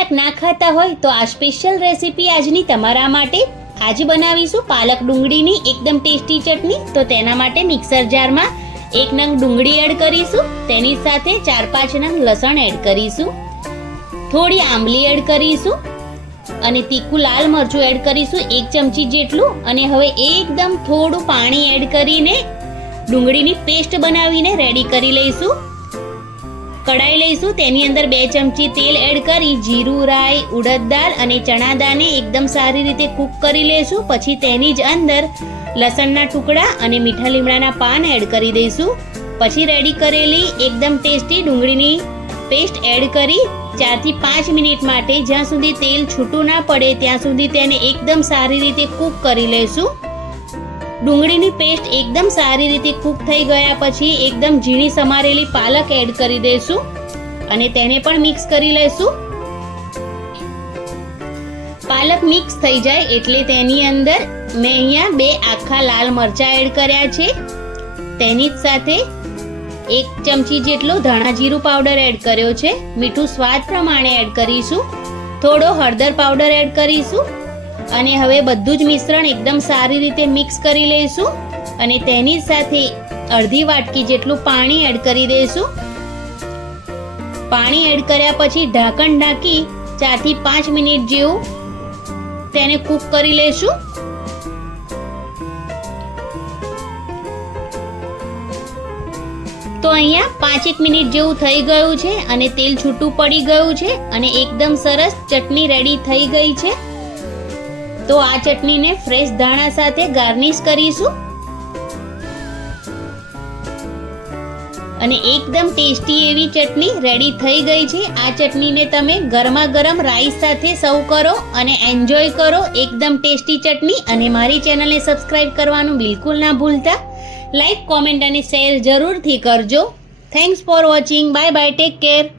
પાલક ના ખાતા હોય તો આ સ્પેશિયલ રેસીપી આજની તમારા માટે. આજે બનાવીશું પાલક ડુંગળીની એકદમ ટેસ્ટી ચટણી. તો તેના માટે મિક્સર જારમાં 1 નંગ ડુંગળી એડ કરીશું, તેની સાથે 4-5 નંગ લસણ એડ કરીશું, થોડી આંબલી એડ કરીશું અને તીખું લાલ મરચું એડ કરીશું 1 ચમચી જેટલું. અને હવે એકદમ થોડું પાણી એડ કરીને ડુંગળીની પેસ્ટ બનાવીને રેડી કરી લઈશું. કઢાઈ લઈશું, તેની અંદર 2 ચમચી તેલ એડ કરી જીરું, રાઈ, ઉડદ દાળ અને ચણા દાળને એકદમ સારી રીતે કૂક કરી લઈશું. પછી તેની જ અંદર લસણના ટુકડા અને મીઠા લીમડાના પાન એડ કરી દઈશું. પછી રેડી કરેલી એકદમ ટેસ્ટી ડુંગળીની પેસ્ટ એડ કરી 4 થી 5 મિનિટ માટે જ્યાં સુધી તેલ છૂટું ના પડે ત્યાં સુધી તેને એકદમ સારી રીતે કૂક કરી લઈશું. ડુંગળીની પેસ્ટ એકદમ સારી રીતે કૂક થઈ ગયા પછી એકદમ ઝીણી સમારેલી પાલક એડ કરી દઈશું અને તેને પણ મિક્સ કરી લઈશું. પાલક મિક્સ થઈ જાય એટલે તેની અંદર મેં અહીંયા 2 આખા લાલ મરચાં એડ કર્યા છે. તેની જ સાથે 1 ચમચી જેટલો ધાણા જીરું પાવડર એડ કર્યો છે. મીઠું સ્વાદ પ્રમાણે એડ કરીશું. થોડો હળદર પાવડર એડ કરીશું અને હવે બધું જ મિશ્રણ એકદમ સારી રીતે મિક્સ કરી લઈશું અને તેની સાથે અડધી વાટકી જેટલું પાણી એડ કરી દઈશું. પાણી એડ કર્યા પછી ઢાંકણ ઢાંકી 4 થી 5 મિનિટ જેવું તેને કૂક કરી લઈશું. તો અહીંયા 5-1 મિનિટ જેવું થઈ ગયું છે અને તેલ છૂટું પડી ગયું છે અને એકદમ સરસ ચટણી રેડી થઈ ગઈ છે. તો આ ચટણીને ફ્રેશ ધાણા સાથે ગાર્નિશ કરીશું અને એકદમ ટેસ્ટી એવી ચટણી રેડી થઈ ગઈ છે. આ ચટણીને તમે ગરમા ગરમ રાઈસ સાથે સર્વ કરો અને એન્જોય કરો. એકદમ ટેસ્ટી ચટણી. અને મારી ચેનલને સબસ્ક્રાઇબ કરવાનું બિલકુલ ના ભૂલતા. લાઈક, કોમેન્ટ અને શેર જરૂરથી કરજો. Thanks for watching. Bye bye. Take care.